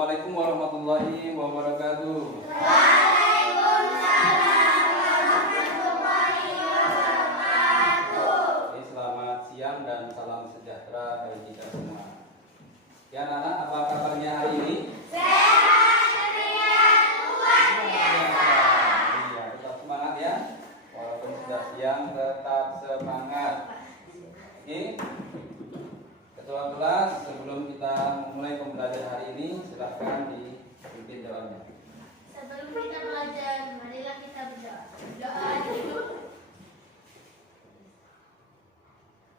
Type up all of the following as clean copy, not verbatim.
Assalamualaikum warahmatullahi wabarakatuh. Waalaikumsalam warahmatullahi wabarakatuh. Oke, selamat siang dan salam sejahtera bagi kita semua. Ya anak-anak, apa kabarnya hari ini? Sehat ceria luar biasa. Iya, tetap semangat ya. Walaupun sudah siang, tetap semangat. Oke. Ketua kelas, sebelum kita memulai pembelajaran hari ini, silahkan dipimpin doanya. Sebelum kita belajar, marilah kita berdoa. Doa dulu.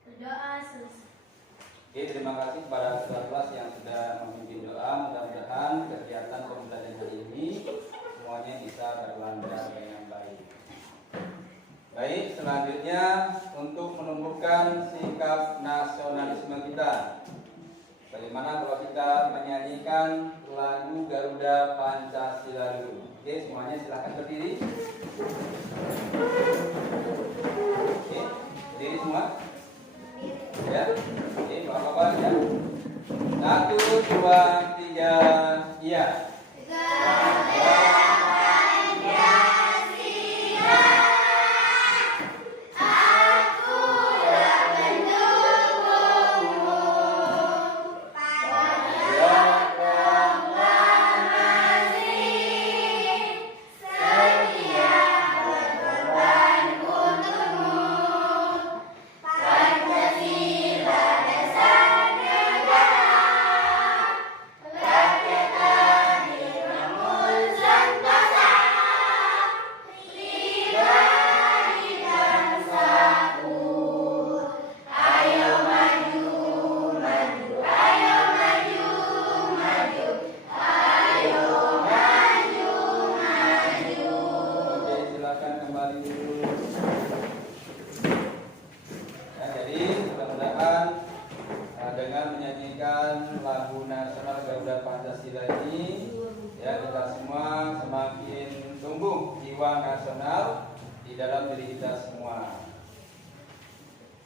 Berdoa selesai. Oke, terima kasih kepada ketua kelas yang sudah memimpin doa. Mudah-mudahan kegiatan pembelajaran hari ini semuanya bisa berlancar dengan baik. Baik, selanjutnya untuk menumbuhkan sikap nasionalisme kita. Bagaimana kalau kita menyanyikan lagu Garuda Pancasila dulu? Oke, semuanya silahkan berdiri. Oke, berdiri semua. Ya, oke, bapak-bapak ya. 1, 2, 3, iya.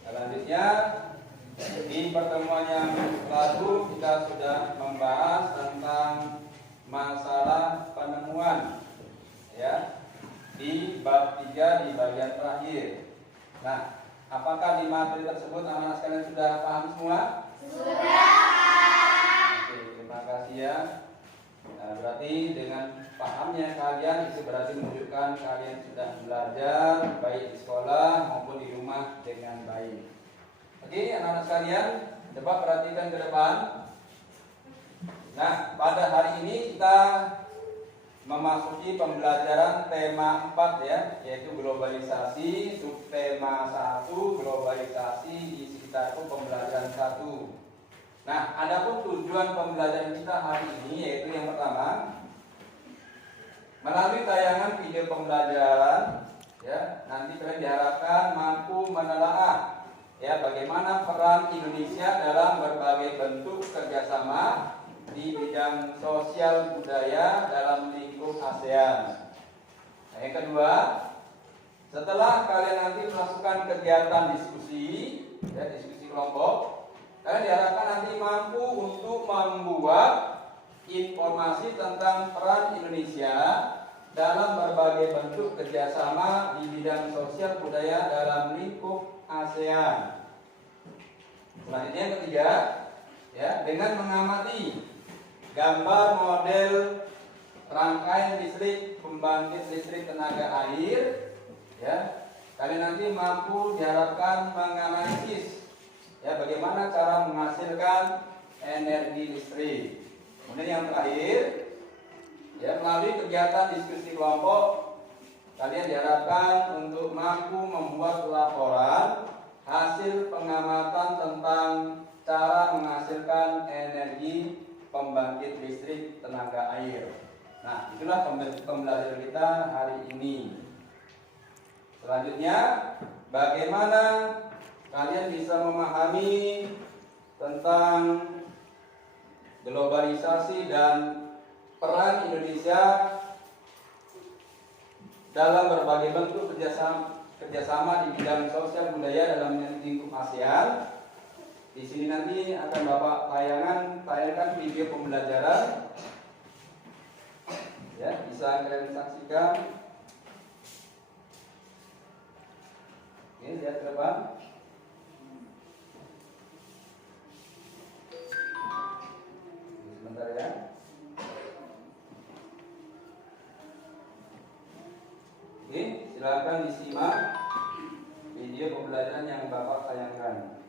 Selanjutnya, di pertemuan yang lalu kita sudah membahas tentang masalah penemuan ya di bab 3 di bagian terakhir. Nah, apakah di materi tersebut anak-anak sekalian sudah paham semua? Sudah. Oke, terima kasih ya. Nah, berarti dengan pahamnya kalian itu berarti menunjukkan kalian sudah belajar baik di sekolah maupun di rumah dengan baik. Oke, anak-anak sekalian, coba perhatikan ke depan. Nah, pada hari ini kita memasuki pembelajaran tema 4 ya, yaitu globalisasi, subtema 1 globalisasi di sekitarku pembelajaran 1. Nah, adapun tujuan pembelajaran kita hari ini yaitu yang pertama, melalui tayangan video pembelajaran ya, nanti kalian diharapkan mampu menelaah ya bagaimana peran Indonesia dalam berbagai bentuk kerjasama di bidang sosial budaya dalam lingkup ASEAN. Nah, yang kedua, setelah kalian nanti melakukan kegiatan diskusi ya, diskusi kelompok, kalian diharapkan nanti mampu untuk membuat informasi tentang peran Indonesia dalam berbagai bentuk kerjasama di bidang sosial budaya dalam lingkup ASEAN. Selanjutnya yang ketiga, ya, dengan mengamati gambar model rangkaian listrik pembangkit listrik tenaga air, ya, kalian nanti mampu diharapkan menganalisis ya bagaimana cara menghasilkan energi listrik. Kemudian yang terakhir, ya, melalui kegiatan diskusi kelompok, kalian diharapkan untuk mampu membuat laporan hasil pengamatan tentang cara menghasilkan energi pembangkit listrik tenaga air. Nah, itulah pembelajaran kita hari ini. Selanjutnya, bagaimana kalian bisa memahami tentang globalisasi dan peran Indonesia dalam berbagai bentuk kerjasama di bidang sosial budaya dalam lingkup ASEAN. Di sini nanti akan Bapak tayangkan video pembelajaran bisa kalian saksikan. Oke, lihat ke depan. Sebentar ya. Oke, silakan disimak video pembelajaran yang Bapak tayangkan.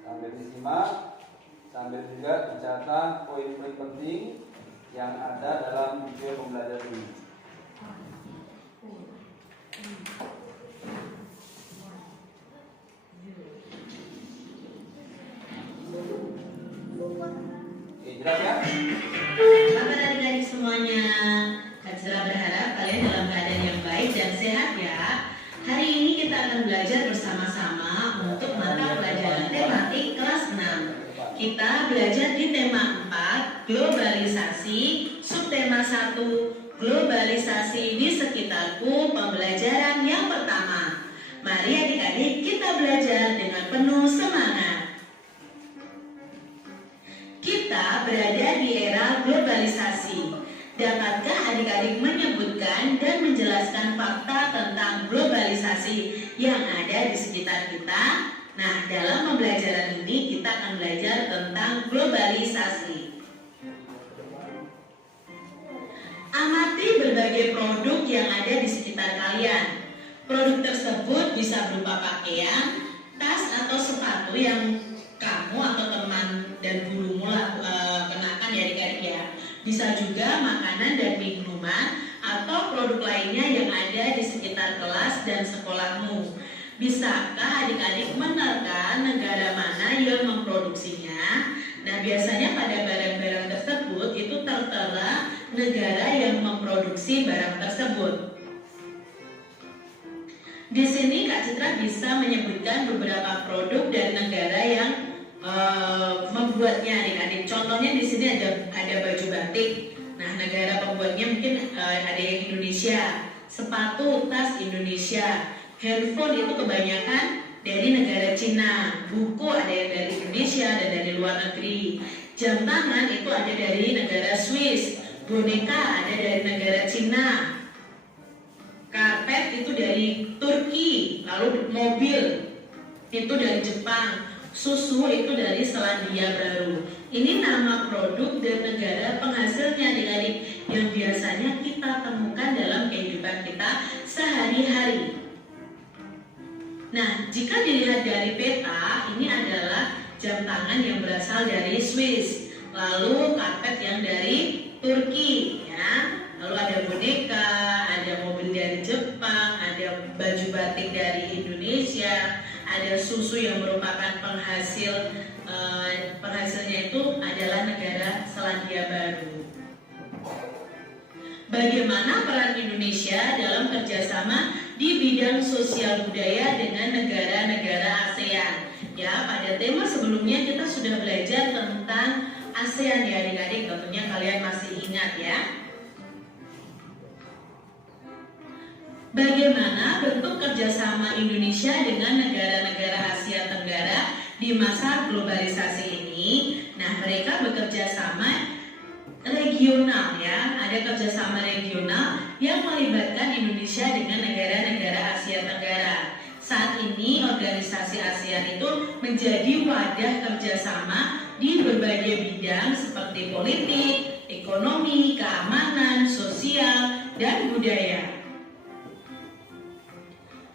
Sambil disimak, sambil juga dicatat poin-poin penting yang ada dalam video pembelajaran ini. Oke, jelas ya? Bapak dan adik-adik semuanya, Kak Citra berharap kalian dalam keadaan yang baik dan sehat ya. Hari ini kita akan belajar bersama-sama untuk mata pelajaran tematik kelas 6. Kita belajar di tema 4, globalisasi, subtema 1, globalisasi di sekitarku, pembelajaran yang pertama. Mari adik-adik kita belajar dengan penuh semangat. Kita berada di era globalisasi. Dapatkah adik-adik menyebutkan dan menjelaskan fakta tentang globalisasi yang ada di sekitar kita? Nah, dalam pembelajaran ini kita akan belajar tentang globalisasi. Amati berbagai produk yang ada di sekitar kalian. Produk tersebut bisa berupa pakaian, tas atau sepatu yang kamu atau teman dan gurumu kenakan ya adik-adik ya. Bisa juga makanan dan minuman atau produk lainnya yang ada di sekitar kelas dan sekolahmu. Bisakah adik-adik menerka negara mana yang memproduksinya? Nah, biasanya pada barang-barang tersebut itu tertera negara yang memproduksi barang tersebut. Di sini Kak Citra bisa menyebutkan beberapa produk dan negara yang membuatnya adik-adik. Contohnya di sini ada baju batik. Nah, negara pembuatnya mungkin ada yang Indonesia. Sepatu, tas Indonesia. Handphone itu kebanyakan dari negara Cina. Buku ada yang dari Indonesia dan dari luar negeri. Jam tangan itu ada dari negara Swiss. Boneka ada dari negara Cina. Karpet itu dari Turki. Lalu mobil itu dari Jepang. Susu itu dari Selandia Baru. Ini nama produk dan negara penghasilnya adik-adik yang biasanya kita temukan dalam kehidupan kita sehari-hari. Nah, jika dilihat dari peta, ini adalah jam tangan yang berasal dari Swiss. Lalu karpet yang dari Turki, ya. Lalu ada boneka, ada mobil dari Jepang, ada baju batik dari Indonesia. Ada susu yang merupakan penghasilnya itu adalah negara Selandia Baru. Bagaimana peran Indonesia dalam kerjasama di bidang sosial budaya dengan negara-negara ASEAN? Ya, pada tema sebelumnya kita sudah belajar tentang ASEAN ya adik-adik, tentunya kalian masih ingat ya. Bagaimana bentuk kerjasama Indonesia dengan negara-negara Asia Tenggara di masa globalisasi ini? Nah, mereka bekerja sama regional ya. Ada kerjasama regional yang melibatkan Indonesia dengan negara-negara Asia Tenggara. Saat ini organisasi ASEAN itu menjadi wadah kerjasama di berbagai bidang seperti politik, ekonomi, keamanan, sosial, dan budaya.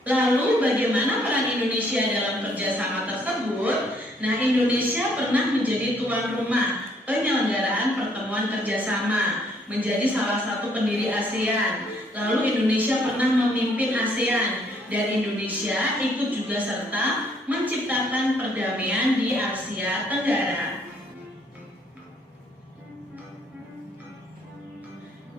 Lalu bagaimana peran Indonesia dalam kerjasama tersebut? Nah, Indonesia pernah menjadi tuan rumah penyelenggaraan pertemuan kerjasama, menjadi salah satu pendiri ASEAN. Lalu Indonesia pernah memimpin ASEAN dan Indonesia ikut juga serta menciptakan perdamaian di Asia Tenggara.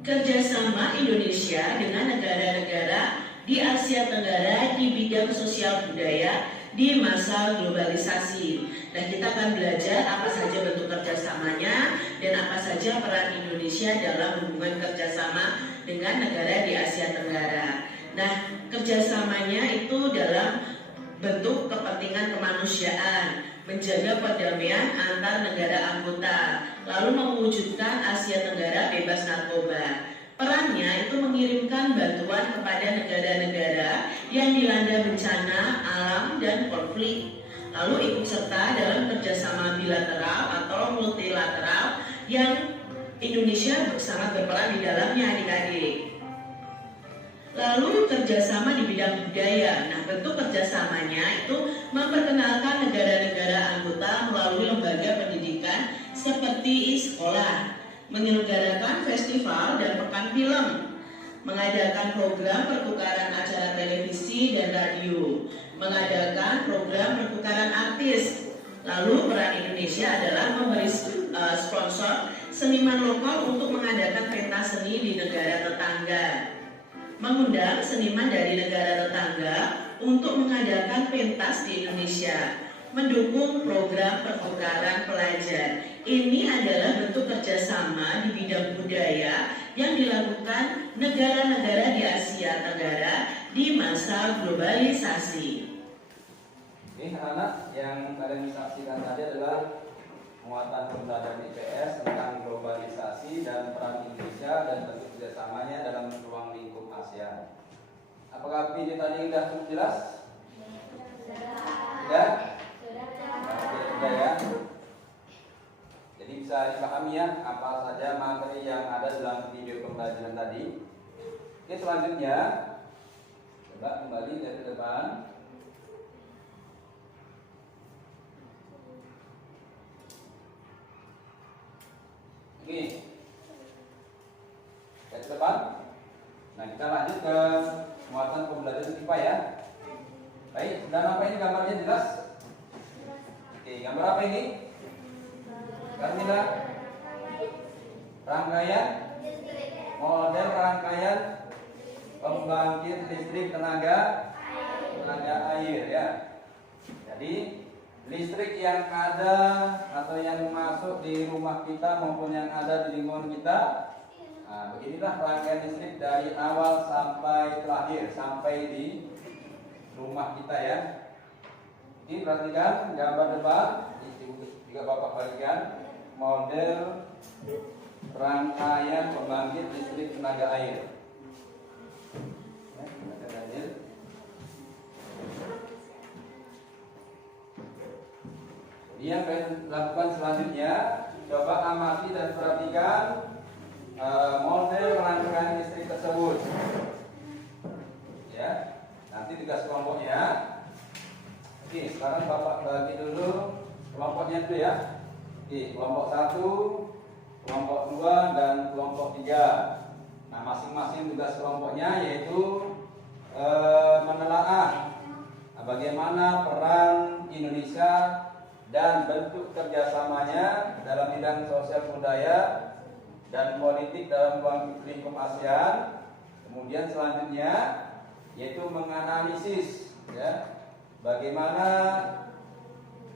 Kerjasama Indonesia dengan negara-negara di Asia Tenggara di bidang sosial budaya di masa globalisasi. Dan kita akan belajar apa saja bentuk kerjasamanya dan apa saja peran Indonesia dalam hubungan kerjasama dengan negara di Asia Tenggara. Nah, kerjasamanya itu dalam bentuk kepentingan kemanusiaan, menjaga perdamaian antar negara anggota, lalu mewujudkan Asia Tenggara bebas narkoba. Perannya itu mengirimkan bantuan kepada negara-negara yang dilanda bencana alam dan konflik, lalu ikut serta dalam kerjasama bilateral atau multilateral yang Indonesia sangat berperan di dalamnya, adik-adik. Lalu kerjasama di bidang budaya. Nah, bentuk kerjasamanya itu memperkenalkan negara-negara anggota melalui lembaga pendidikan seperti sekolah, menyelenggarakan festival dan pekan film, mengadakan program pertukaran acara televisi dan radio, mengadakan program pertukaran artis. Lalu peran Indonesia adalah memberi sponsor seniman lokal untuk mengadakan pentas seni di negara tetangga, mengundang seniman dari negara tetangga untuk mengadakan pentas di Indonesia, mendukung program pertukaran pelajar. Ini adalah bentuk kerjasama di bidang budaya yang dilakukan negara-negara di Asia Tenggara di masa globalisasi. Oke, anak-anak, yang kalian saksikan tadi adalah muatan pembelajaran IPS tentang globalisasi dan peran Indonesia dan bentuk kerjasamanya dalam ruang lingkup ASEAN. Apakah video tadi sudah cukup jelas? Sudah? Sudah ya. Jadi bisa dipahami ya apa saja materi yang ada dalam video pembelajaran tadi. Oke, selanjutnya coba kembali dari depan. Oke, dari depan. Nah, kita lanjut ke muatan pembelajaran IPA ya. Baik, sudah apa ini gambarnya jelas? Oke, gambar apa ini? Karmila, rangkaian model rangkaian pembangkit listrik tenaga air ya. Jadi listrik yang ada atau yang masuk di rumah kita maupun yang ada di lingkungan kita, nah, beginilah rangkaian listrik dari awal sampai terakhir, sampai di rumah kita ya. Ini perhatikan gambar depan, jika Bapak bagikan model rangkaian pembangkit listrik tenaga air. Yang kalian lakukan selanjutnya, coba amati dan perhatikan model rangkaian listrik tersebut. Ya, nanti tugas kelompoknya. Oke, sekarang Bapak bagi dulu kelompoknya dulu ya. Oke, kelompok 1, kelompok 2, dan kelompok 3. Nah, masing-masing tugas kelompoknya yaitu menelaah bagaimana peran Indonesia dan bentuk kerjasamanya dalam bidang sosial budaya dan politik dalam ruang lingkup ASEAN. Kemudian selanjutnya yaitu menganalisis ya, bagaimana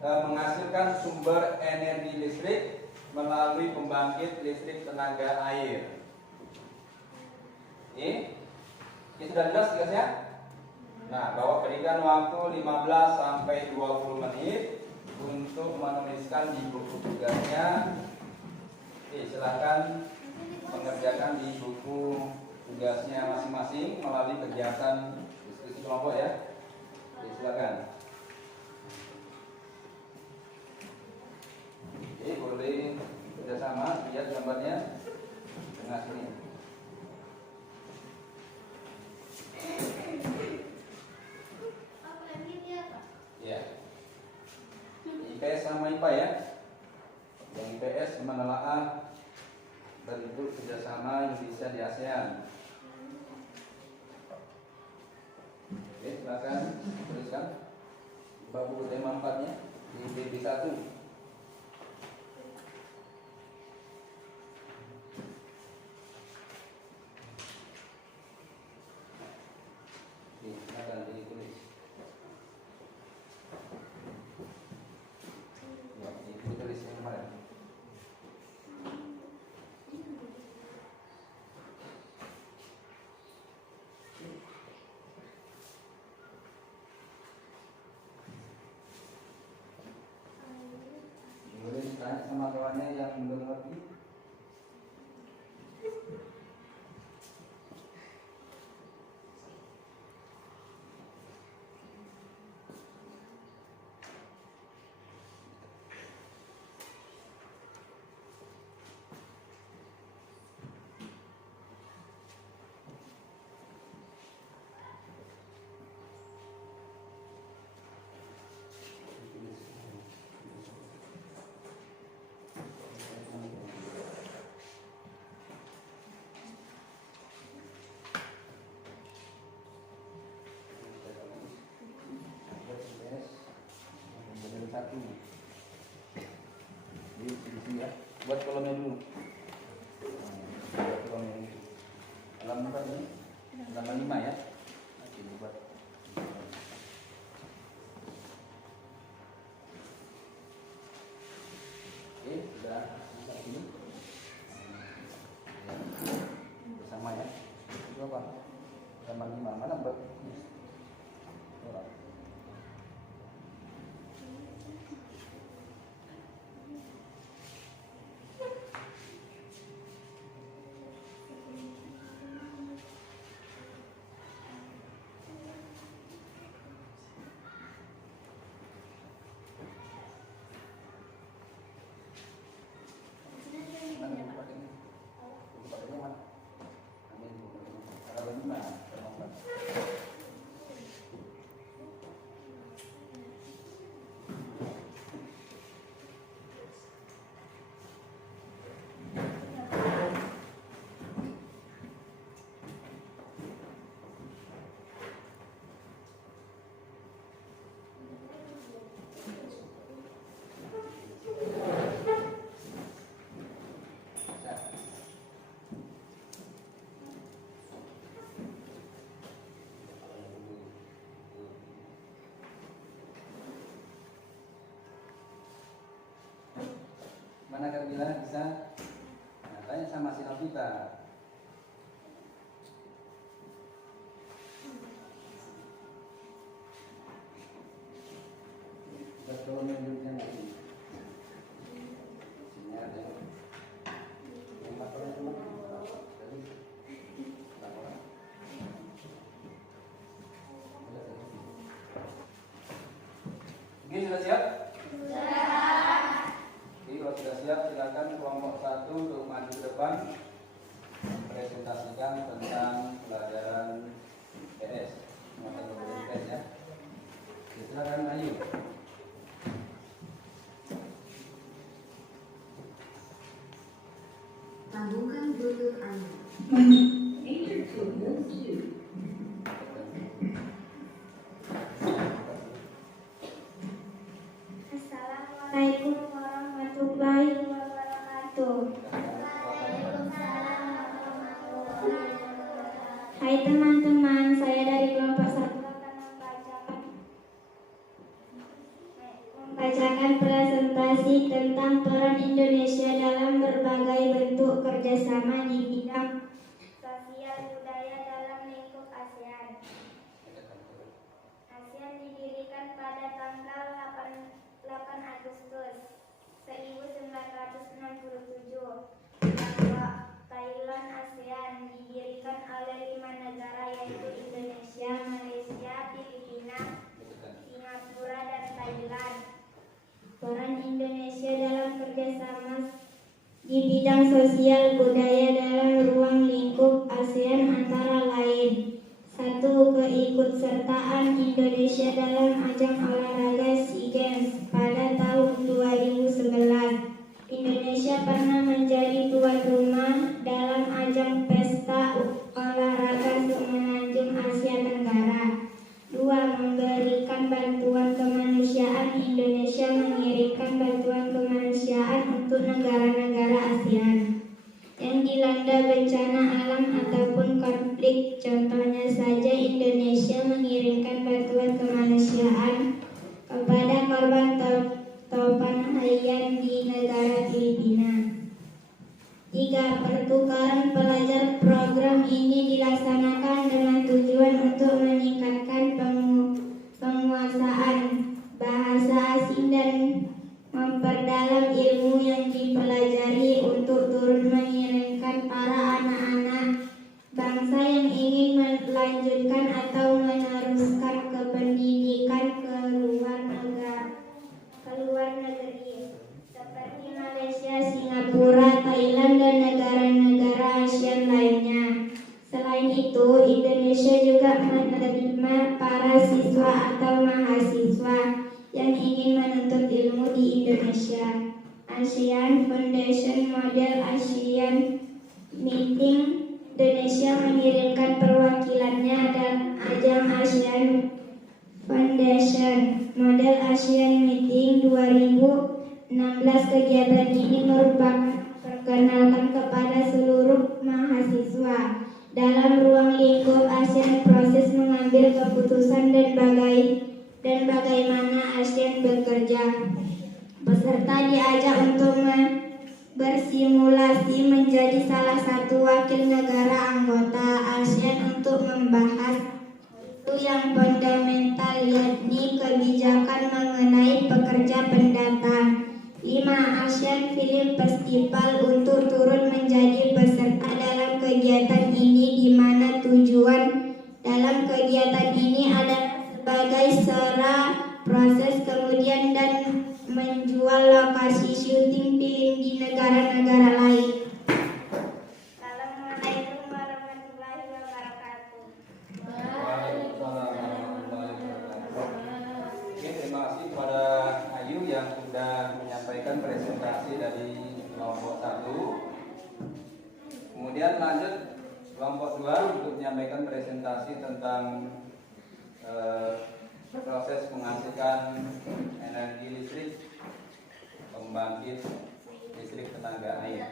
menghasilkan sumber energi listrik melalui pembangkit listrik tenaga air. Ini sudah jelas tugasnya? Nah, Bapak berikan waktu 15 sampai 20 menit untuk menuliskan di buku tugasnya. Silakan mengerjakan di buku tugasnya masing-masing melalui kegiatan diskusi kelompok ya. Silakan. Boleh kerjasama, lihat gambarnya tengah sini. Ya. IPS sama IPA ya. Yang IPS menelaah bentuk kerjasama Indonesia di ASEAN. Oke, silakan tuliskan buku tema 4-nya di BB1. Silakan ditulis. Ya, ditulis yang kemarin. satu. Di sini ya. Buat kolomnya dulu. Buat kolomnya dulu. Halaman berapa ini? Halaman 5 ya. Oke, buat. Oke, sudah sampai sini. Bersama ya. Itu apa? Halaman 5 mana bagus? Mana Karbila bisa? Nah, tanya sama si Novita. Betul menunjukkan lagi. Sini ada. Yang orang cuma tadi. Orang. Oke, sudah siap? Kalau sudah siap, silakan kelompok 1 untuk maju ke depan presentasikan tentang pelajaran PS materi PS ya. Silakan maju. Sambungkan Bluetooth Anda. Enter to mode 2. Assalamualaikum warahmatullahi wabarakatuh. Hai teman-teman, saya dari kelompok 1 akan membacakan presentasi tentang peran Indonesia dalam berbagai bentuk kerjasama di bidang sosial budaya dalam lingkup ASEAN. ASEAN didirikan pada tanggal 8 Agustus 1967. Thailand ASEAN didirikan oleh 5 negara yaitu Indonesia, Malaysia, Filipina, Singapura, dan Thailand. Peran Indonesia dalam kerjasama di bidang sosial budaya dalam ruang lingkup ASEAN antara lain: 1. Keikutsertaan Indonesia dalam ajang olahraga SEA Games pada tahun 2011. Indonesia pernah menjadi tuan rumah dalam ajang pesta olahraga semenanjung Asia Tenggara. 2. Memberikan bantuan kemanusiaan. Indonesia mengirimkan bantuan kemanusiaan untuk negara-negara ASEAN yang dilanda bencana alam ataupun konflik. Contohnya saja, Indonesia mengirimkan bantuan kemanusiaan kepada korban topan Haiyan di negara Filipina. 3. Pertukaran pelajar. Program ini dilaksanakan dengan tujuan untuk meningkatkan penguasaan bahasa asing dan memperdalam ilmu yang dipelajari untuk turut mengirimkan para anak-anak bangsa yang ingin melanjutkan atau meneruskan ke pendidikan ke luar negeri seperti Malaysia, Singapura, Thailand, dan negara-negara ASEAN lainnya. Selain itu, Indonesia juga menerima para siswa atau mahasiswa yang ingin menuntut ilmu di Indonesia. ASEAN Foundation Model ASEAN Meeting. Indonesia mengirimkan perwakilannya dan ajang ASEAN Foundation model Asian Meeting 2016. Kegiatan ini merupakan perkenalkan kepada seluruh mahasiswa dalam ruang lingkup ASEAN, proses mengambil keputusan dan bagaimana ASEAN bekerja. Peserta diajak untuk bersimulasi menjadi salah satu wakil negara anggota ASEAN untuk membahas isu yang fundamental, yakni kebijakan mengenai pekerja pendatang. 5. ASEAN Film Festival untuk turut menjadi peserta dalam kegiatan ini, di mana tujuan dalam kegiatan ini adalah sebagai sera proses kemudian dan menjual lokasi syuting film di negara-negara lain. Assalamualaikum warahmatullahi wabarakatuh. Waalaikumsalam warahmatullahi wabarakatuh. Oke, terima kasih kepada Ayu yang sudah menyampaikan presentasi dari kelompok 1. Kemudian lanjut kelompok 2 untuk menyampaikan presentasi tentang proses menghasilkan energi listrik pembangkit listrik tenaga air.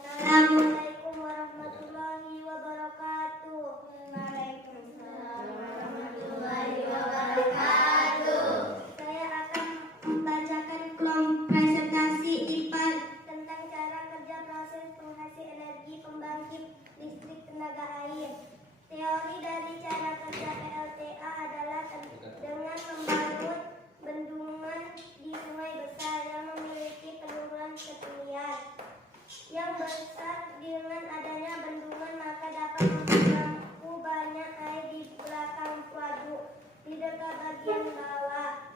Assalamualaikum warahmatullahi wabarakatuh. Waalaikumsalam warahmatullahi wabarakatuh. Saya akan membacakan presentasi IPA tentang cara kerja proses penghasil energi pembangkit listrik tenaga air. Teori dari cara kerja PLTA adalah dengan membangun bendungan di sungai besar yang memiliki penurunan ketinggian yang besar. Dengan adanya bendungan maka dapat menampung banyak air di belakang waduk. Di dekat bagian bawah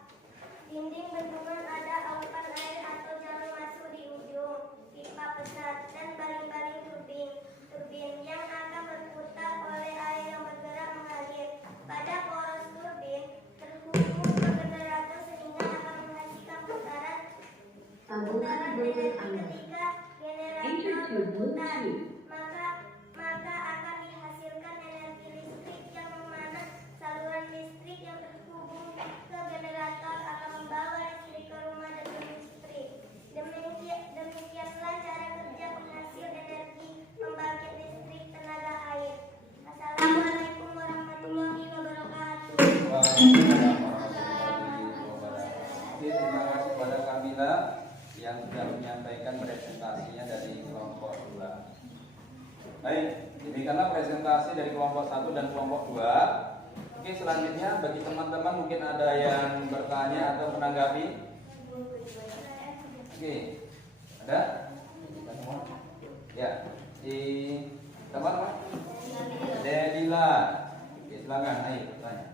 dinding bendungan ada aupan air atau jalan masuk di ujung pipa besar dan baling-baling turbin yang akan berputar oleh air yang bergerak mengalir pada poros turbin terhubung ke generator sehingga akan menghasilkan putaran energi. Ketika generator berputar maka akan dihasilkan energi listrik yang mana saluran listrik yang terhubung ke generator akan membawa listrik ke rumah dan industri. Demikianlah cara kerja penghasil energi pembangkit listrik tenaga air. Assalamualaikum warahmatullahi wabarakatuh. Waalaikumsalam warahmatullahi wabarakatuh. Terima kasih kepada Kamila yang sudah menyampaikan presentasinya dari kelompok 2. Baik, demikianlah presentasi dari kelompok 1 dan kelompok 2. Oke, selanjutnya bagi teman-teman mungkin ada yang bertanya atau menanggapi. Oke, ada? Ya, di teman-teman. Dedila. Oke, silakan, ayo bertanya.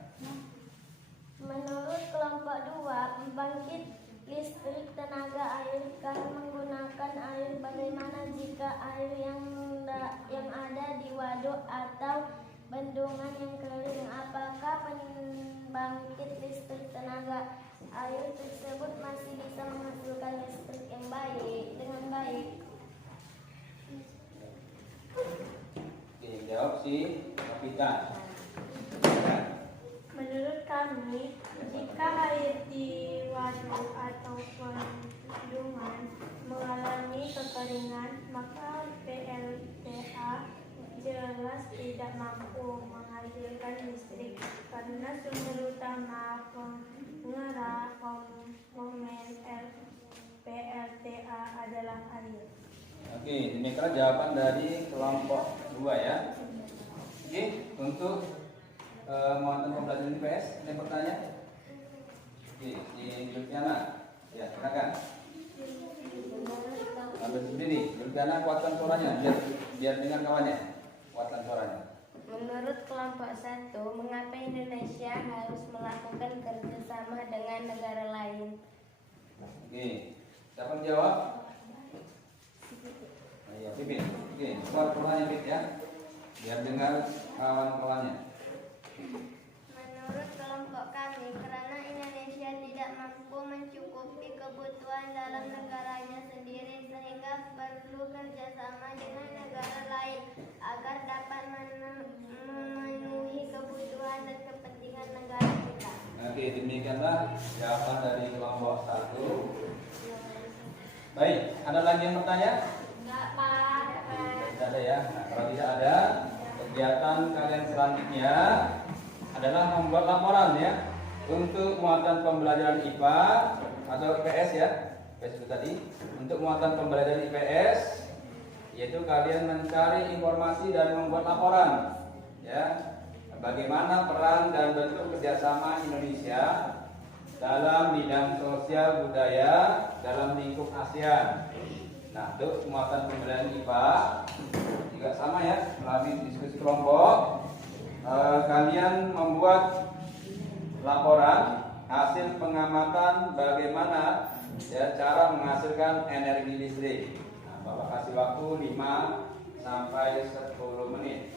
Menurut kelompok 2, pembangkit listrik tenaga air kan menggunakan air. Bagaimana jika air yang ada di waduk atau bendungan yang kering? Apakah pembangkit listrik tenaga air tersebut masih bisa menghasilkan listrik yang dengan baik? Oke, jawab si Kapitan. Menurut kami, jika air di waduk atau bendungan mengalami kekeringan, maka PLTA jelas tidak mampu menghasilkan listrik karena sumber utama penggerak komponen PLTA adalah air. Oke, demikian jawaban dari kelompok 2 ya. Oke, untuk muatan pembelajaran IPS, ada yang bertanya? Oke, di Julpiana, ya silakan. Ambil sendiri, Julpiana kuatkan suaranya, biar dengar kawannya. Kuatkan suaranya. Menurut kelompok 1, mengapa Indonesia harus melakukan kerjasama dengan negara lain? Oke, siapa yang jawab? Ayo, Pipin. Oke, kuat suaranya Pip ya, biar dengar kawan-kawannya. Menurut kelompok kami, karena Indonesia tidak mampu mencukupi kebutuhan dalam negaranya sendiri sehingga perlu kerjasama dengan negara lain agar dapat memenuhi kebutuhan dan kepentingan Oke, demikianlah jawaban dari kelompok 1. Baik, ada lagi yang bertanya? Enggak, Pak. Tidak ada ya. Nah, kalau tidak ada, kegiatan kalian selanjutnya adalah membuat laporan ya untuk muatan pembelajaran IPA atau IPS ya. IPS itu tadi. Untuk muatan pembelajaran IPS, yaitu kalian mencari informasi dan membuat laporan ya. Bagaimana peran dan bentuk kerjasama Indonesia dalam bidang sosial budaya dalam lingkup ASEAN. Nah, untuk muatan pembelajaran IPA juga sama ya, melalui diskusi kelompok. Kalian membuat laporan hasil pengamatan bagaimana ya cara menghasilkan energi listrik. Nah, Bapak kasih waktu 5 sampai 10 menit.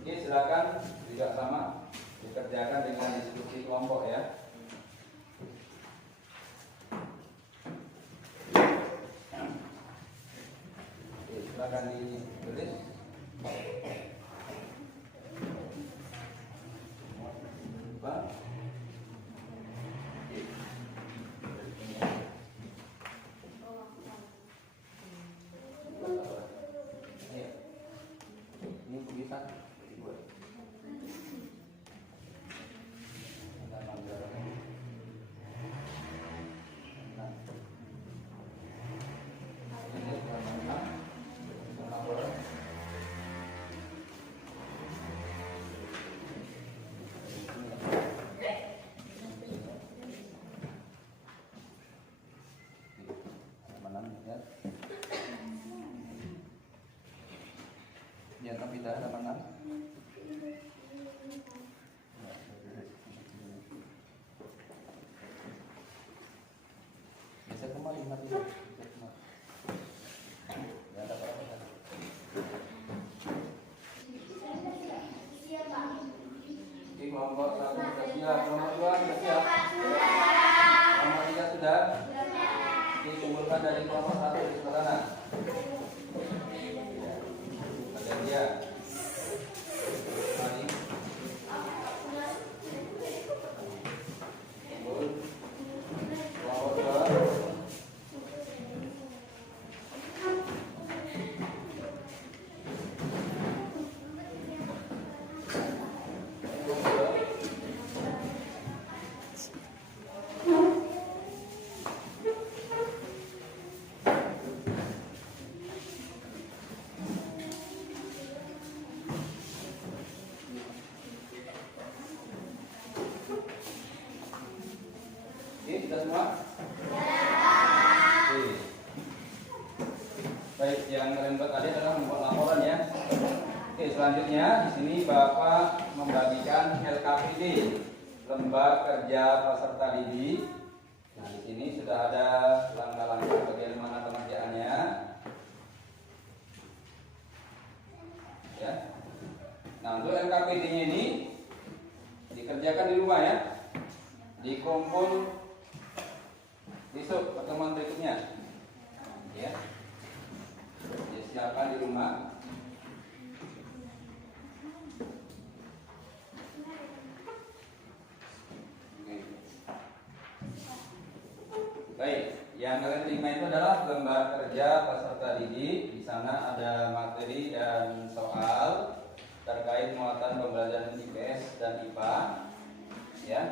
Oke, silakan juga sama dikerjakan dengan diskusi kelompok ya. Oke, silakan ditulis. Pak. Ini tulisan. Ya, tapi tidak ada mana. Bisa kembali mati. Ya, ada apa-apa. Oke, kelompok 1 sudah siap, kelompok 2 sudah siap. Kelompok 3 sudah. Oke, kumpulkan dari kelompok 1 di sebelah sana. Ya. Mari. Kelompok 2. Sudah semua? Oke. Baik, yang kalian buat tadi adalah membuat laporan ya. Oke, selanjutnya di sini Bapak membagikan LKPD, Lembar Kerja Peserta Didik. Nah, di sini sudah ada langkah-langkah bagaimana pengerjaannya. Ya. Nah, untuk LKPD-nya ini dikerjakan di rumah ya. Dikumpul besok pertemuan berikutnya ya. Siapkan di rumah. Oke. Baik, yang kalian terima itu adalah lembar kerja peserta didik. Di sana ada materi dan soal terkait muatan pembelajaran IPS dan IPA ya.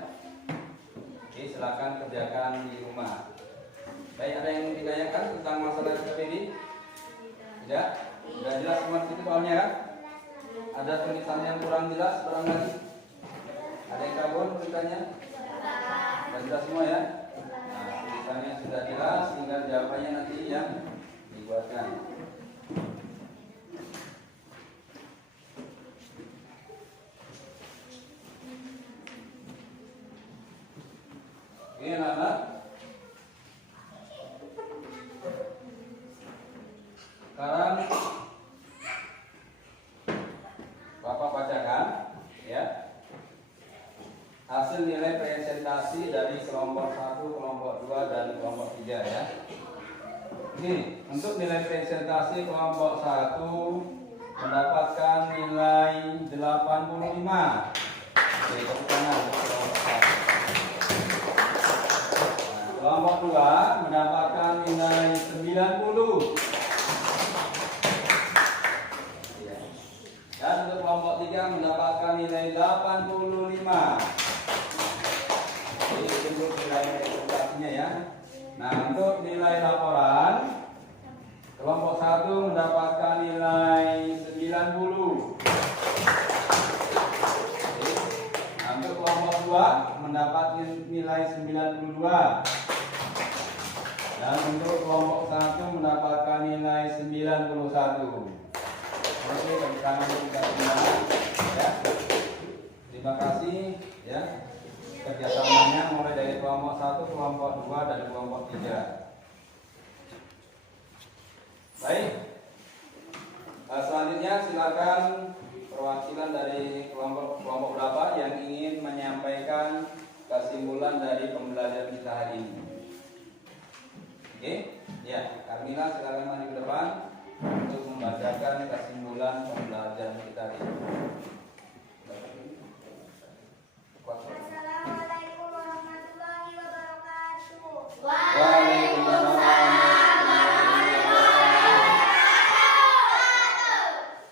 Oke, silakan kerjakan di rumah. Baik, ada yang ditanyakan tentang masalah LKPD? Tidak? Sudah jelas semua itu soalnya kan? Ada tulisan yang kurang jelas barangkali? Ada yang kabur tulisannya? Sudah jelas semua ya? Nah, tulisannya sudah jelas, tinggal jawabannya nanti yang dibuatkan. Oke, anak-anak. Sekarang Bapak bacakan ya hasil nilai presentasi dari kelompok 1, kelompok 2 dan kelompok 3 ya. Oke, untuk nilai presentasi kelompok 1 mendapatkan nilai 85. Oke, tepuk tangan untuk kelompok 1. Dan untuk kelompok 3 mendapatkan nilai 85. Jadi untuk nilai presentasinya ya. Nah, untuk nilai laporan kelompok 1 mendapatkan nilai 90. Nah, untuk kelompok 2 mendapat nilai 92. Dan untuk kelompok 1 mendapatkan nilai 91. Oke, bagi tangan kita semua ya. Terima kasih ya. Kerjasamanya mulai dari kelompok 1, kelompok 2 dan kelompok 3. Baik. Selanjutnya silakan perwakilan dari kelompok berapa yang ingin menyampaikan kesimpulan dari pembelajaran kita hari ini. Oke, ya, Carmila silakan maju ke depan untuk membacakan kesimpulan pembelajaran kita hari ini. Assalamualaikum warahmatullahi wabarakatuh. Waalaikumsalam.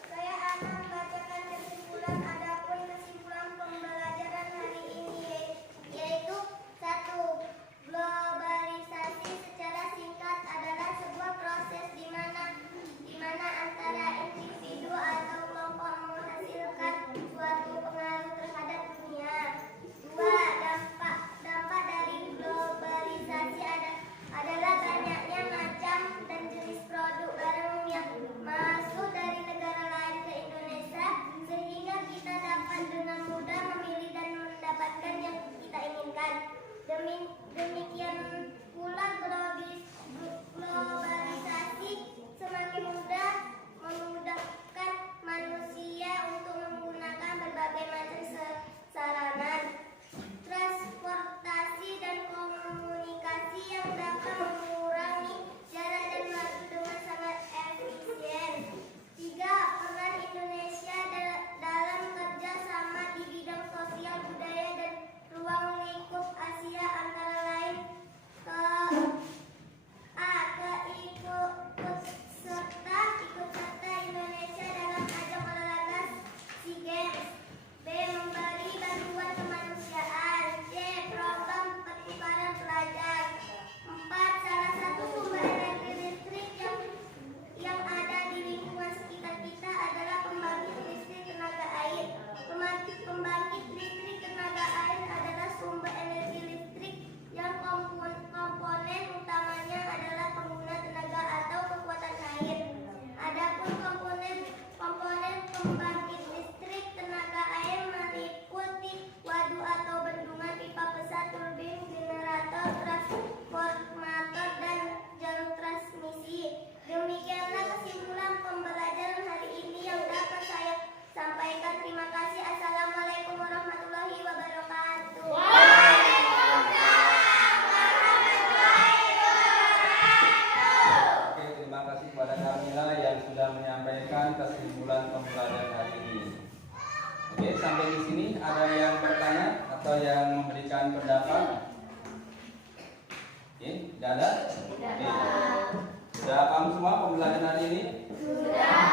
Saya akan membacakan kesimpulan. Adapun kesimpulan pembelajaran hari ini yaitu 1. Globalisasi secara singkat adalah sebuah proses di mana antara individu atau kelompok menghasilkan suatu pengaruh terhadap dunia. 2. Dampak dari globalisasi adalah banyaknya macam dan jenis produk barang yang masuk dari negara lain ke Indonesia, sehingga kita dapat dengan mudah memilih dan mendapatkan yang kita inginkan. Demikian pula globalisasi semakin memudahkan manusia untuk menggunakan berbagai macam sarana transportasi dan komunikasi yang dapat mengurangi jarak dan waktu dengan sangat efisien. 3. Peran Indonesia dalam kerjasama di bidang sosial budaya dan ruang lingkup Asia antara lain ikut serta Indonesia dalam ajang olahraga SEA Games. B. Memberi bantuan kemanusiaan. C. Program pertukaran pelajar. 4. Salah satu sumber energi listrik yang ada di lingkungan sekitar kita adalah pembangkit listrik tenaga air. Pembangkit listrik tenaga air adalah sumber energi listrik yang komponen utamanya adalah pengguna tenaga atau kekuatan air. Adapun komponen pembangkit listrik tenaga air meliputi waduk atau bendungan, pipa besar, turbin, generator, transformator, dan jalur transmisi. Demikianlah kesimpulan pembelajaran hari ini yang dapat saya sampaikan. Terima kasih. Assalamualaikum warahmatullahi wabarakatuh. Oke, terima kasih kepada Carmila yang sudah menyampaikan kesimpulan pembelajaran hari ini. Oke, sampai di sini ada yang bertanya atau yang memberikan pendapat? Oke, tidak ada? Oke. Sudah paham semua pembelajaran hari ini? Sudah.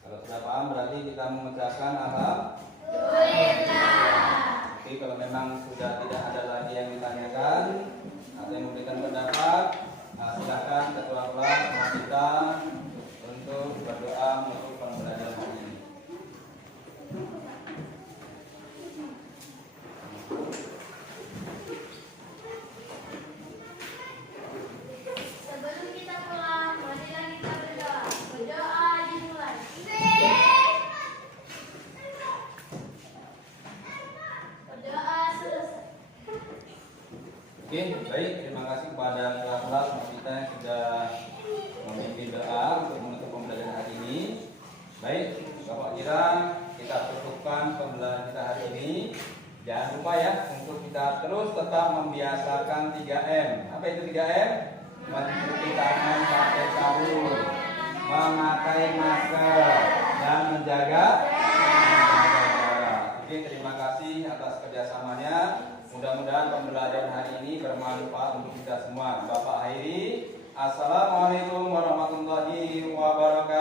Kalau sudah paham berarti kita mengucapkan alhamdulillah. Oke, kalau memang sudah tidak ada lagi yang ditanyakan atau yang memberikan pendapat, silakan ketua kelas kita untuk berdoa untuk pembelajaran hari ini. Sebelum kita pulang, marilah kita berdoa. Berdoa dimulai. Berdoa selesai. Oke, baik. Terima kasih kepada kelas kita yang sudah memimpin doa untuk menutup pembelajaran hari ini. Baik, Bapak Ira, kita cukupkan pembelajaran kita hari ini. Jangan lupa ya untuk kita terus tetap membiasakan 3M. Apa itu 3M? Mencuci tangan pakai sabun, memakai masker, dan menjaga jarak. Oke, terima kasih atas kerjasamanya. Mudah-mudahan pembelajaran hari ini bermanfaat untuk kita semua. Bapak akhiri. Assalamualaikum warahmatullahi wabarakatuh.